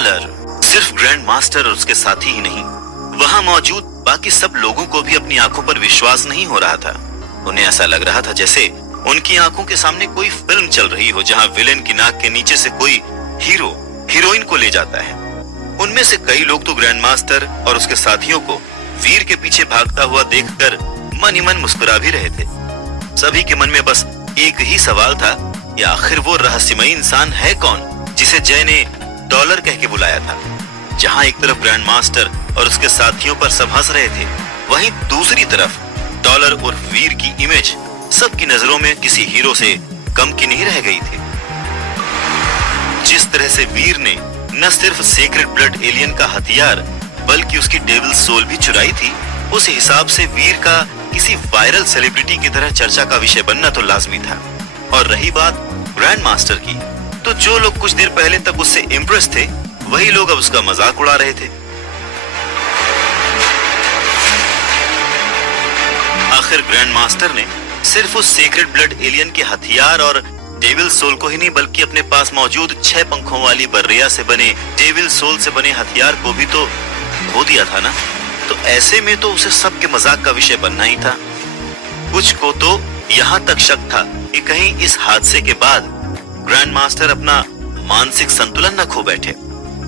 Dollar. सिर्फ grand master और उसके साथी ही नहीं, वहां मौजूद बाकी सब लोगों को भी अपनी आंखों पर विश्वास नहीं हो रहा था। उन्हें ऐसा लग रहा था जैसे उनकी आंखों के सामने कोई फिल्म चल रही हो जहां विलेन की नाक के नीचे से कोई हीरो हीरोइन को ले जाता है। उनमें से कई लोग तो ग्रैंड मास्टर और उसके साथियों को वीर के पीछे भागता हुआ देखकर मन ही मन मुस्कुरा भी रहे थे। सभी के मन में बस एक ही सवाल था कि आखिर वो रहस्यमयी इंसान है कौन जिसे जय ने डॉलर कह के बुलाया था। जहां एक तरफ ग्रैंड मास्टर और उसके साथियों पर सब हंस रहे थे, वहीं दूसरी तरफ डॉलर और वीर की इमेज सबकी नजरों में किसी हीरो से कम की नहीं रह गई थी। जिस तरह से वीर ने न सिर्फ सेक्रेड ब्लड एलियन का हथियार बल्कि उसकी डेविल सोल भी चुराई थी, उस हिसाब से वीर का किसी वायरल सेलिब्रिटी की तरह चर्चा का विषय बनना तो लाजमी था। और रही बात ग्रैंड मास्टर की, तो जो लोग कुछ देर पहले तक उससे इम्प्रेस थे, वही लोग अब उसका मजाक उड़ा रहे थे। आखिर ग्रैंड मास्टर ने सिर्फ उस सेक्रेड ब्लड एलियन के हथियार और डेविल सोल को ही नहीं बल्कि अपने पास मौजूद 6 पंखों वाली बर्रिया से बने डेविल सोल से बने हथियार को भी तो खो दिया था ना। तो ऐसे में तो उसे सबके मजाक का विषय बनना ही था। कुछ को तो यहाँ तक शक था कि कहीं इस हादसे के बाद ग्रैंड मास्टर अपना मानसिक संतुलन न खो बैठे।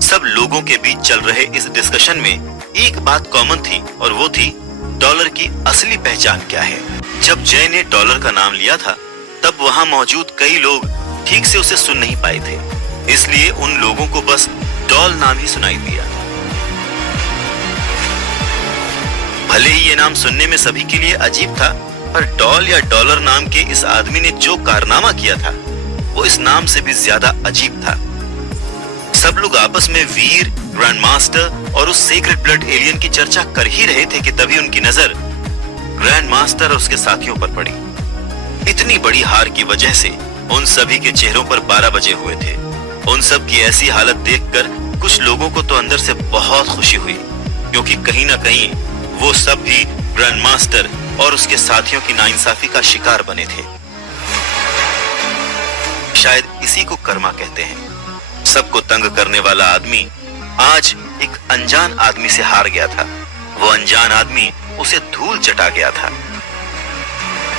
सब लोगों के बीच चल रहे इस डिस्कशन में एक बात कॉमन थी और वो थी डॉलर की असली पहचान क्या है। जब जय ने डॉलर का नाम लिया था तब वहां मौजूद कई लोग ठीक से उसे सुन नहीं पाए थे, इसलिए उन लोगों को बस डॉल नाम ही सुनाई दिया। भले ही ये नाम सुनने में सभी के लिए अजीब था, पर डॉल या डॉलर नाम के इस आदमी ने जो कारनामा किया था वो इस नाम से भी ज्यादा अजीब था। सब लोग आपस में वीर, ग्रैंड मास्टर और उस सीक्रेट ब्लड एलियन की चर्चा कर ही रहे थे कि तभी उनकी नजर ग्रैंड मास्टर और उसके साथियों पर पड़ी। इतनी बड़ी हार की वजह से उन सभी के चेहरों पर 12 बजे हुए थे। उन सब की ऐसी हालत देखकर कुछ लोगों को तो अंदर से बहुत खुशी हुई, क्योंकि कहीं ना कहीं वो सब भी ग्रैंड मास्टर और उसके साथियों की नाइंसाफी का शिकार बने थे। शायद इसी को कर्मा कहते हैं। सबको तंग करने वाला आदमी आज एक अनजान आदमी से हार गया था। वो अनजान आदमी उसे धूल चटा गया था।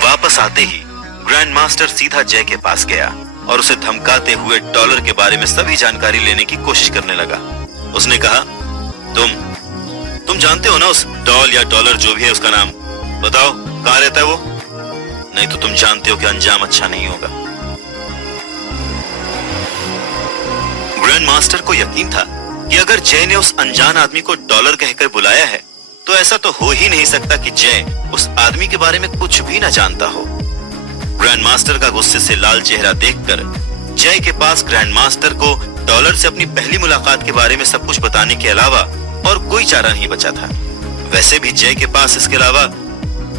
वापस आते ही ग्रैंड मास्टर सीधा जय के पास गया और उसे धमकाते हुए डॉलर के बारे में सभी जानकारी लेने की कोशिश करने लगा। उसने कहा, तुम जानते हो ना उस डॉल या डॉलर जो भी है उसका नाम, बताओ कहां रहता है वो? नहीं तो तुम जानते हो कि अंजाम अच्छा नहीं होगा। ग्रैंड मास्टर को यकीन था कि अगर जय ने उस अनजान आदमी को डॉलर कहकर बुलाया है तो ऐसा तो हो ही नहीं सकता कि जय उस आदमी के बारे में कुछ भी न जानता हो। ग्रैंड मास्टर का गुस्से से लाल चेहरा देखकर जय के पास ग्रैंड मास्टर को डॉलर से अपनी पहली मुलाकात के बारे में सब कुछ बताने के अलावा और कोई चारा नहीं बचा था। वैसे भी जय के पास इसके अलावा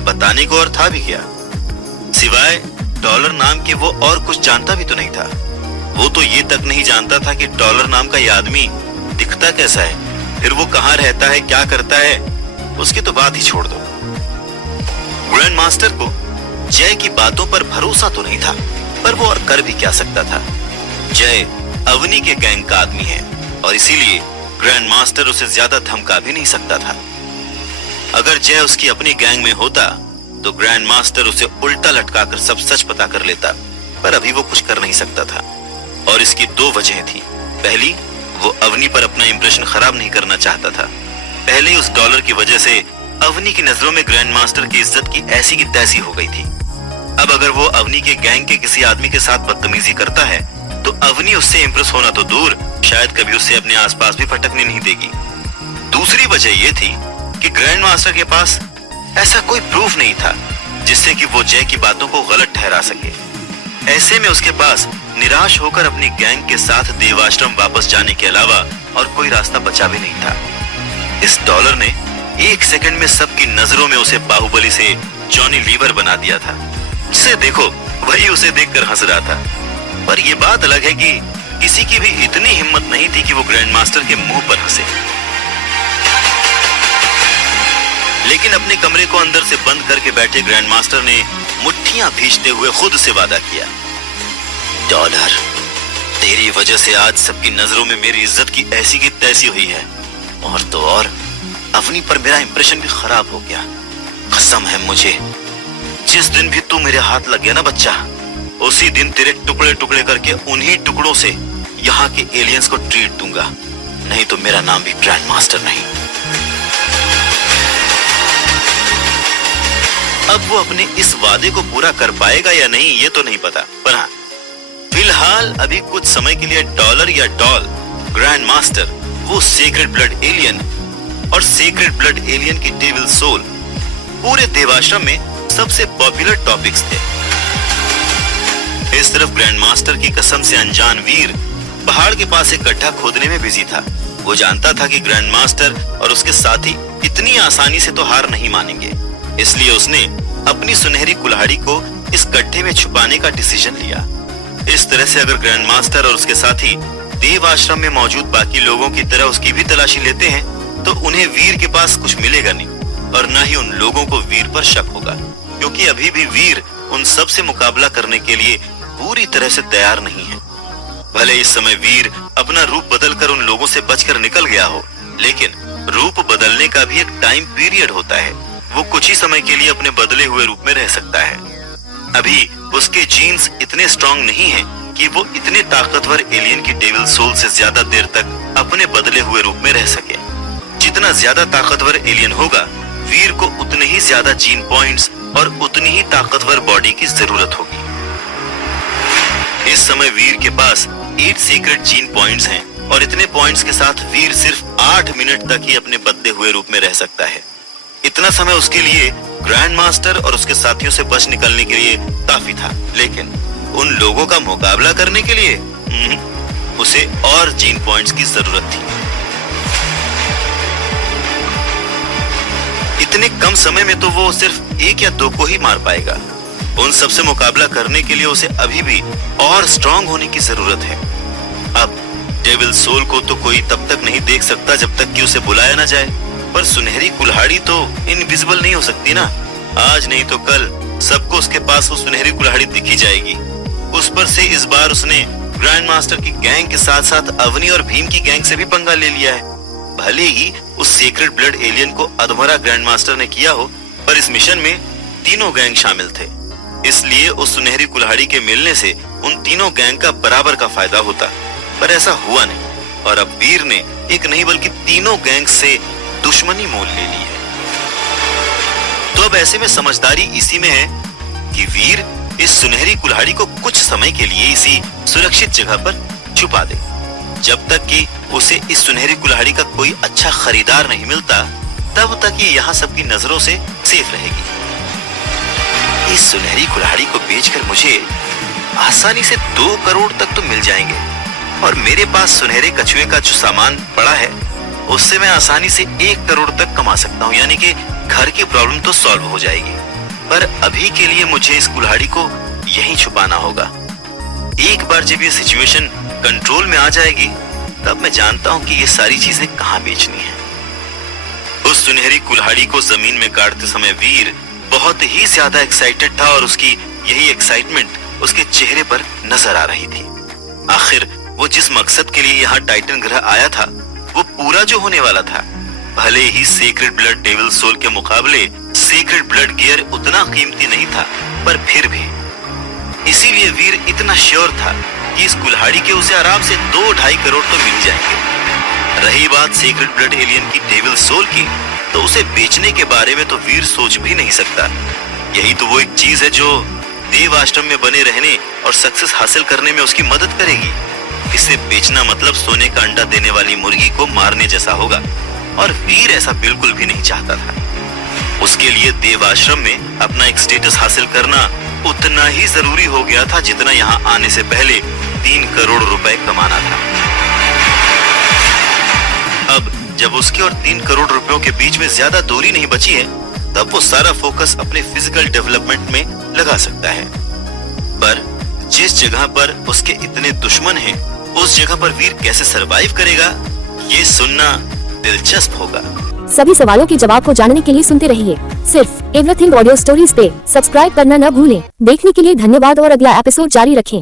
बताने को और था भी क्या, सिवाय डॉलर नाम के वो और कुछ जानता भी तो नहीं था। वो तो ये तक नहीं जानता था कि डॉलर नाम का ये आदमी दिखता कैसा है, फिर वो कहाँ रहता है, क्या करता है, उसकी तो बात ही छोड़ दो। ग्रैंड मास्टर को जय की बातों पर भरोसा तो नहीं था, पर वो और कर भी क्या सकता था। जय अवनी के गैंग का आदमी है और इसीलिए ग्रैंड मास्टर उसे ज्यादा धमका भी नहीं सकता था। अगर जय उसकी अपनी गैंग में होता तो ग्रैंड मास्टर उसे उल्टा लटकाकर सब सच पता कर लेता, पर अभी वो कुछ कर नहीं सकता था और इसकी 2 वजह थी। पहली, वो अवनी पर अपना इंप्रेशन खराब नहीं करना चाहता था। पहले उस डॉलर की वजह से अवनी की नजरों में ग्रैंड मास्टर की इज्जत की ऐसी की तैसी हो गई थी। अब अगर वो अवनी के गैंग के किसी आदमी के साथ बदतमीजी करता है तो अवनी उससे इंप्रेस होना तो दूर, शायद कभी उससे अपने आसपास भी फटकने नहीं देगी। दूसरी वजह यह थी कि ग्रैंड मास्टर के पास ऐसा कोई प्रूफ नहीं था जिससे कि वो जय की बातों को गलत ठहरा सके। ऐसे में उसके पास निराश होकर अपनी गैंग के साथ देवाश्रम वापस जाने के अलावा और कोई रास्ता बचा भी नहीं था। इस डॉलर ने 1 सेकंड में सबकी नजरों में उसे बाहुबली से जॉनी लीवर बना दिया था। जिसे देखो वही उसे देखकर हंस रहा था। पर यह बात अलग है कि किसी की भी इतनी हिम्मत नहीं थी कि वो ग्रैंड मास्टर के मुंह पर हंसे। लेकिन अपने कमरे को अंदर से बंद करके बैठे ग्रैंड मास्टर ने मुट्ठियां भींचते हुए खुद से वादा किया, डॉलर तेरी वजह से आज सबकी नजरों में मेरी इज्जत की ऐसी की तैसी हुई है, और तो और अवनी पर मेरा इंप्रेशन भी खराब हो गया। कसम है मुझे, जिस दिन भी तू मेरे हाथ लग गया ना बच्चा, उसी दिन तेरे टुकड़े टुकड़े करके उन्हीं टुकड़ों से यहाँ के एलियंस को ट्रीट दूंगा, नहीं तो मेरा नाम भी ग्रैंड मास्टर नहीं। अब वो अपने इस वादे को पूरा कर पाएगा या नहीं ये तो नहीं पता, पर हाँ फिलहाल अभी कुछ समय के लिए डॉलर या डॉल, ग्रैंड मास्टर, वो सेक्रेड ब्लड एलियन और सेक्रेड ब्लड एलियन की डेविल सोल पूरे देवाश्रम में सबसे पॉपुलर टॉपिक्स थे। इस तरफ ग्रैंड मास्टर की कसम से अनजान वीर पहाड़ के पास एक गड्ढा खोदने में बिजी था। वो जानता था कि ग्रैंड मास्टर और उसके साथी इतनी आसानी से तो हार नहीं मानेंगे, इसलिए उसने अपनी सुनहरी कुल्हाड़ी को इस गड्ढे में छुपाने का डिसीजन लिया। इस तरह से अगर ग्रैंड मास्टर और उसके साथी देव आश्रम में मौजूद बाकी लोगों की तरह उसकी भी तलाशी लेते हैं तो उन्हें वीर के पास कुछ मिलेगा नहीं, और न ही उन लोगों को वीर पर शक होगा, क्योंकि अभी भी वीर उन सब से मुकाबला करने के लिए पूरी तरह से तैयार नहीं है। भले इस समय वीर अपना रूप बदलकर उन लोगों से बचकर निकल गया हो, लेकिन रूप बदलने का भी एक टाइम पीरियड होता है। वो कुछ ही समय के लिए अपने बदले हुए रूप में रह सकता है। अभी उसके जीन्स इतने स्ट्रॉन्ग नहीं हैं कि वो इतने ताकतवर एलियन की डेविल सोल से ज्यादा देर तक अपने बदले हुए रूप में रह सके। जितना ज्यादा ताकतवर एलियन होगा, वीर को उतने ही ज्यादा जीन पॉइंट्स और उतनी ही ताकतवर बॉडी की जरूरत होगी। इस समय वीर के पास 8 सीक्रेट जीन पॉइंट्स हैं, और इतने पॉइंट्स के साथ वीर सिर्फ 8 मिनट तक ही अपने बदले हुए रूप में रह सकता है। इतना समय उसके लिए ग्रैंड मास्टर और उसके साथियों से बच निकलने के लिए काफी था, लेकिन उन लोगों का मुकाबला करने के लिए उसे और जीन पॉइंट्स की जरूरत थी। इतने कम समय में तो वो सिर्फ 1 या 2 को ही मार पाएगा। उन सब से मुकाबला करने के लिए उसे अभी भी और स्ट्रांग होने की जरूरत है। अब डेविल सोल को तो कोई तब तक नहीं देख सकता जब तक कि उसे बुलाया ना जाए, पर सुनहरी कुल्हाड़ी तो इनविजिबल नहीं हो सकती ना। आज नहीं तो कल सबको उसके पास वो सुनहरी कुल्हाड़ी दिखी जाएगी। उस पर से इस बार उसने ग्रैंड मास्टर की गैंग के साथ साथ अवनी और भीम की गैंग से भी पंगा ले लिया है। भले ही उस सीक्रेट ब्लड एलियन को अधमरा ग्रैंड मास्टर ने किया हो, पर इस मिशन में तीनों गैंग शामिल थे, इसलिए उस सुनहरी कुल्हाड़ी के मिलने से उन तीनों गैंग का बराबर का फायदा होता। पर ऐसा हुआ नहीं, और अब वीर ने एक नहीं बल्कि तीनों गैंग से दुश्मनी मोल ले ली है। तो अब ऐसे में समझदारी इसी में है कि वीर इस सुनहरी कुल्हाड़ी को कुछ समय के लिए इसी सुरक्षित जगह पर छुपा दे, जब तक कि उसे इस सुनहरी कुल्हाड़ी का कोई अच्छा खरीदार नहीं मिलता, तब तक ये यहाँ सबकी नजरों से सेफ रहेगी। इस सुनहरी कुल्हाड़ी को बेचकर मुझे आसानी से 2 करोड़ तक तो मिल जाएंगे, और मेरे पास सुनहरे कछुए का जो सामान पड़ा है उससे मैं आसानी से 1 करोड़ तक कमा सकता हूँ, यानी कि घर की प्रॉब्लम तो सॉल्व हो जाएगी। पर अभी के लिए मुझे इस कुल्हाड़ी को यहीं छुपाना होगा। एक बार जब ये सिचुएशन कंट्रोल में आ जाएगी, तब मैं जानता हूँ कि ये सारी चीजें कहाँ बेचनी है। उस सुनहरी कुल्हाड़ी को जमीन में गाड़ते समय वीर बहुत ही ज्यादा एक्साइटेड था, और उसकी यही एक्साइटमेंट उसके चेहरे पर नजर आ रही थी। आखिर वो जिस मकसद के लिए यहाँ टाइटन ग्रह आया था वो पूरा जो होने वाला था। भले ही सीक्रेट ब्लड डेविल सोल के मुकाबले सीक्रेट ब्लड गियर उतना कीमती नहीं था, पर फिर भी इसीलिए वीर इतना श्योर था कि इस कुल्हाड़ी के उसे आराम से 2-2.5 करोड़ तो मिल जाएंगे। रही बात सीक्रेट ब्लड एलियन की डेविल सोल की, तो उसे बेचने के बारे में तो वीर सोच भी नहीं सकता। यही तो वो एक चीज है जो देव आश्रम में बने रहने और सक्सेस हासिल करने में उसकी मदद करेगी। इसे बेचना मतलब सोने का अंडा देने वाली मुर्गी को मारने जैसा होगा, और वीर ऐसा बिल्कुल भी नहीं चाहता था। उसके लिए देव आश्रम में अपना एक स्टेटस हासिल करना उतना ही जरूरी हो गया था जितना यहाँ आने से पहले 3 करोड़ रुपए कमाना था। अब जब उसके और 3 करोड़ रुपयों के बीच में ज्यादा दूरी नहीं बची है, तब वो सारा फोकस अपने फिजिकल डेवलपमेंट में लगा सकता है। पर जिस जगह पर उसके इतने दुश्मन हैं, उस जगह पर वीर कैसे सरवाइव करेगा, ये सुनना दिलचस्प होगा। सभी सवालों के जवाब को जानने के लिए सुनते रहिए सिर्फ एवरीथिंग ऑडियो स्टोरीज पे। सब्सक्राइब करना न भूलें। देखने के लिए धन्यवाद और अगला एपिसोड जारी रखें।